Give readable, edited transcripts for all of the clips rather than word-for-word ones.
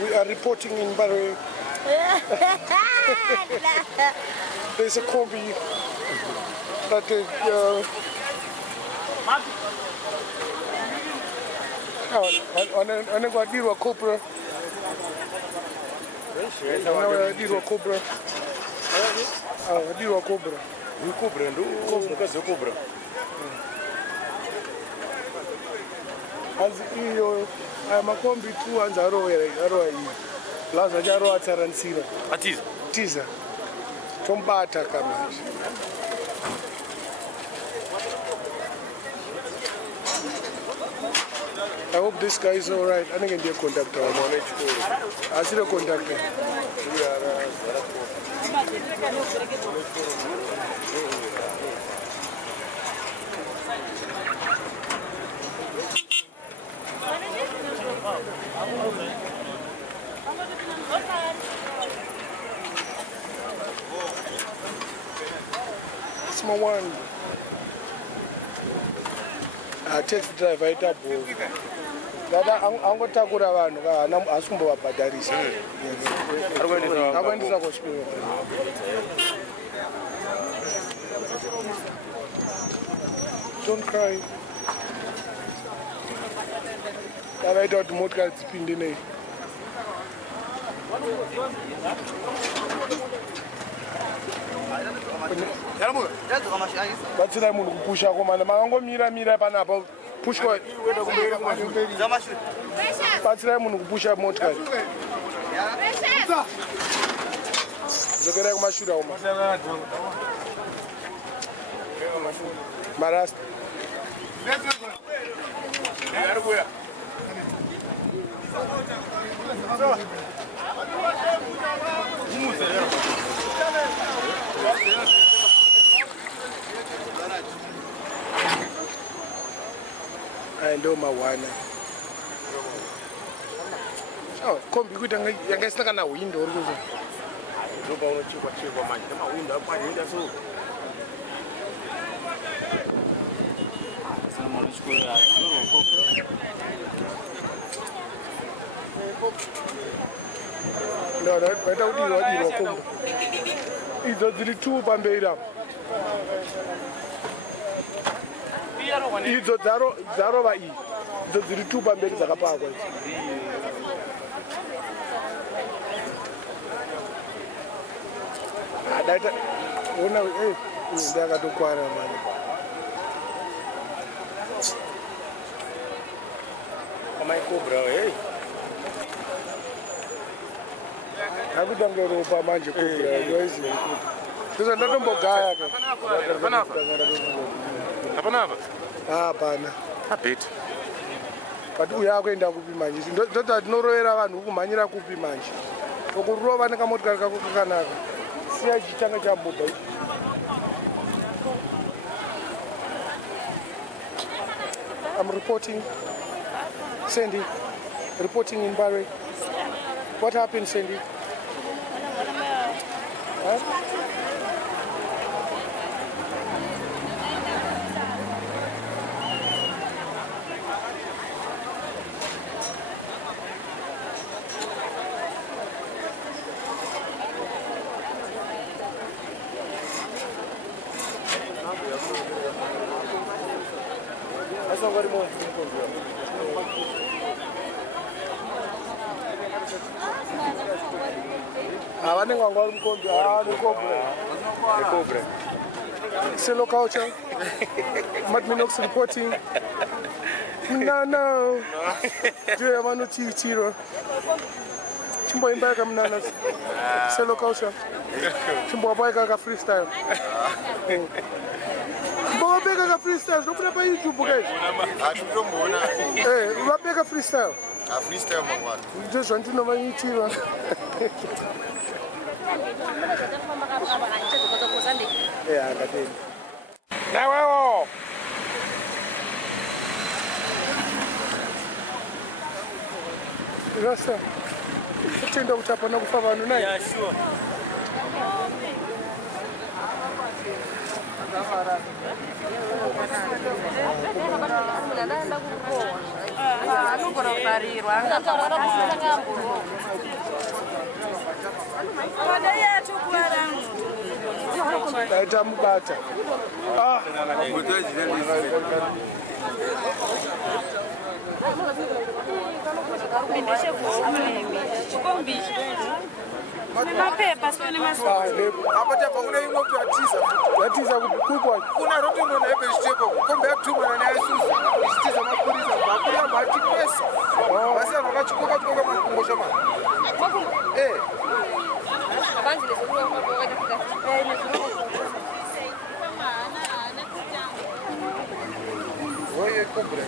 We are reporting in Mbare. There's a combi that anadirwa cobra. Anadirwa cobra. Adirwa cobra. Cobra, no cobra. As iyo makombi tu anza arowa iyi laza charowa tsaransira tiza tombata kamanje. I hope this guy is alright. I think he's a conductor. I see the conductor. It's my one. Taxi driver itabu. Dada angotakura vanhu kana asikumbovaBhadharisa. Akuendesa kuchipiro. Don't cry. Dada ita kuti motikari dzipinde nei. Batsirai munhu kupusha komana makangomira panapa pushwa. Batsirai munhu kupusha motikari. Dzokerai kumashure uma. Marasta. Ndo mawana. Kombi kuti yanga isina kana window uri kuzo. Ndoba unochekwa manje window apanyenda so. Someone is going No, vaita kudirwa kombi. Idzo dziri two pamberi apa. Idzo dzarova iyi. Idzo dziri two pamberi dzakapakwa. Adaita ona ndakatokwana mani. Amai cobra, hey. Akutange ropa manje cobra, yoizi. Sasa ndatombogaya ke. Hapana. Hapana. Habit. But uya kuenda kupi manje. Ndoti tinorovera vanhu kumhanyira kupi manje. Tokurova nekamotikari kako kakanaka. Siya chitanga chamboba. I'm reporting. Sandy, reporting in Mbare. What happened, Sandy? Huh? Hello, culture. Madminox reporting. No. Do you have no Tyre? Chimbo imbaga mnanas. Hello, culture. Chimbo abaga ka freestyle. Chimbo abaga ka freestyle. Don't put on YouTube, guys. Hey, abaga freestyle. Freestyle, man. You just want to know my Tyre. Yeah, I got it. Now, Rasta, utenda kuchapa na kufa vanhu naye? Yeah, sure. Daita mubata. Ah. Mapepa sio maswali. Apata pauna yuko kuatiza. Yatiza kubwa. Kuna Roddie ndo na vegetable. Kombe atuma na Yesusi. Isitiza makuriza. Bakuri bati pesa. Basi anakachukua kutoka makungosha mama. Abanzi lezokuwa kwa Oye, compra.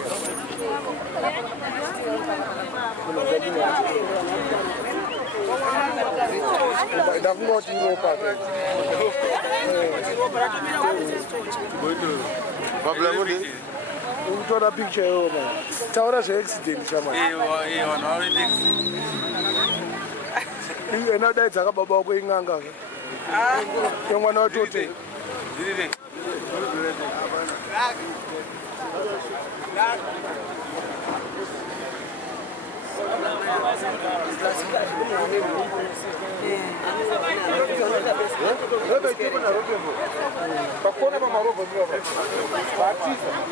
Ndakungoti ropa. Bablamuni. Utora picture yona. Taura zve accident chama. Ina dai dzakababa wako inganga. Yomwana watote.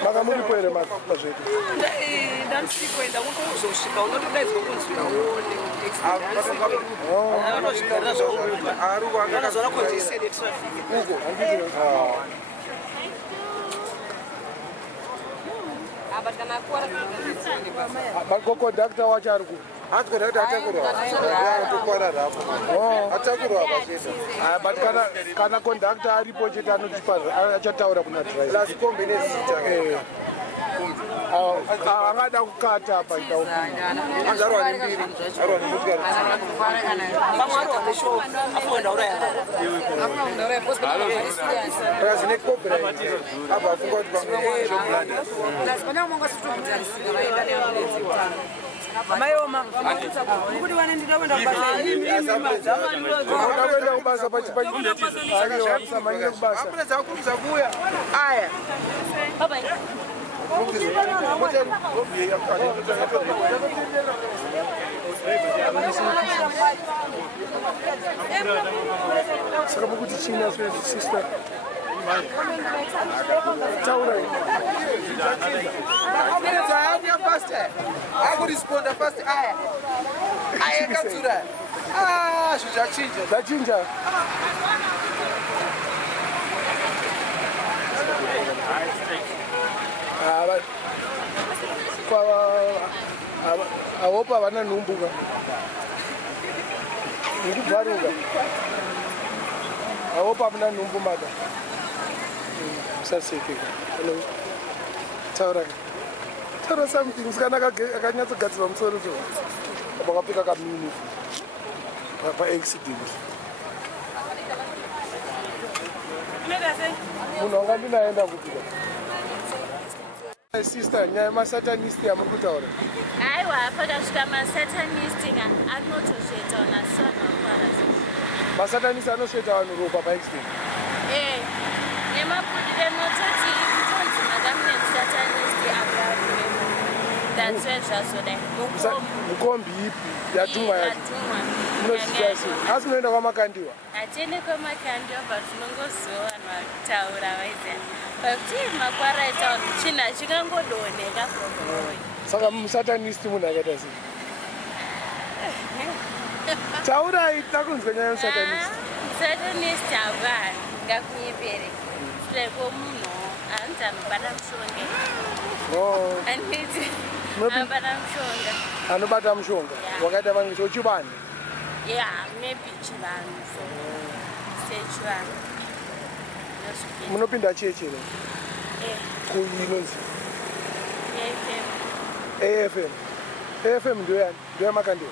Makamuri kwere mazvetu. Ndandisikwenda kuzosvika unotodaidzwa kunzi unoona konzesede traffic. Conductor wacho ari ku. Conductor atakurwa. Atokwarara hapo. Atakurwa basi. But kana conductor aripo chete anotipa achataura kuna driver. Last combination chake. Angada kukata apa ndau. Anzarwa ni mbiri. Arwa ni mutikari. Pamwaro amesho afonda uraya. Kazi ne kopera. Aba funga kuti pamwe. Lazima munga situkudzalisika vaenda neambulenzi kutanga. Amayoma kuti vanendira kwenda Unakwenda kubasa pachipachi. Ayo amsamanyire kubasa. Ambulance akuruza kuya. Aya. baba. Saka mukuti china sister. Taura. I could respond fast. I can do that. Should I change it? That ginger. I hope I want to know. I hope I'm not numbu mother. Hello. Taura. Taura something. I can't get from Solo. About pick up a mini by accident. My sister, Nyaya satanist, I'm good. I was a satanist and Arnold to yeTsaona son of Parkerson. Masatanist are not set on Europa by accident. Eh, Emma put them not touching Madame satanist. That's Hwezha so then. Mukombi, Yatumaya. As we know, Makandiwa. I tell you, come I can't do, but no so and Taura. But Makwara town, China, she can go do a Gaffa. Some satanist to Munagatas. Taura, it happens when I'm satanist. Satanist, Gaffa, very. Slepomuno, and Madame Shonga. Oh, and Madame Shonga. And Madame Shonga. Wagadavan is Ochuban. Yeah, maybe Chilan. Stage one. Munopinda cheche. Kuinonzi. AFM. AFM ndio makandiwa.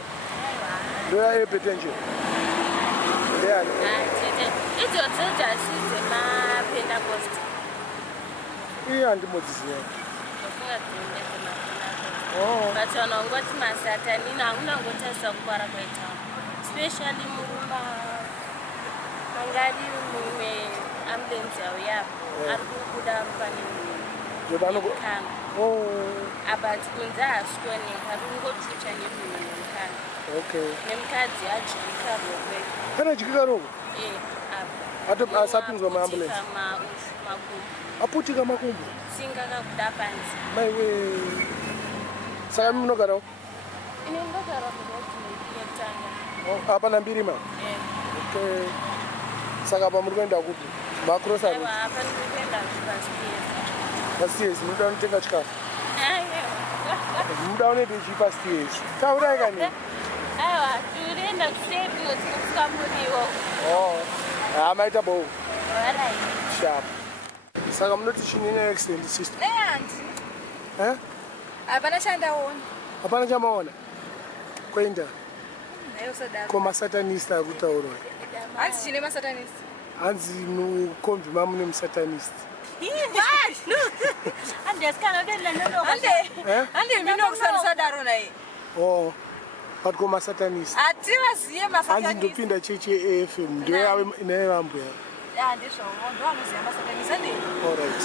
Ndio ya potential. Ndio. It's also just ma penda post. Iya ndimodziziya. Oh. But onongoti masatani na unangotasa kukwara kwaita. Especially murumba. Mangadi mumwe ambulance yapo. Ari kuda mfani. Jobano But kunze hazvikuoneka rungotsvutsva nemunhu nemukadzi. Okay. Nemukadzi adyika rokwe. Kana jikika roko? Apa. Asapinzwa maambulance. Makumbo. Aputika makumbo. Tsinga kakuda panzi. Maiwe. Saka munogarawo? Ine ndogara muRoddie yeTsaona. Hapana mbiri ma? Okay. Saka apa muri kuenda kupi? Makrosa road. Apa ndiri kuenda kuPasters. Pasters munoda kunotenga chikafu? Munoda kunoita Pasters. Taurai kani? Aiwa, tirienda kuseri notinofika muriwo. Maita bow. Alright. Sharp. Saka munoti chinini accident sister? Hapana chandaona. Hapana chamaona? Kwenda? Nayo sadaka. Koma satanist arutaurwa. Hanzi chine masatanist. Hanzi mukombi mamune musatanist. Ande minokusanusadaro naye. But koma satanist. Hativaziye masatanist. Hanzi ndopinda chechi FM ndio yawe inayevambwa. Ndizvo, ndo vanoziva masatanist ande. All right.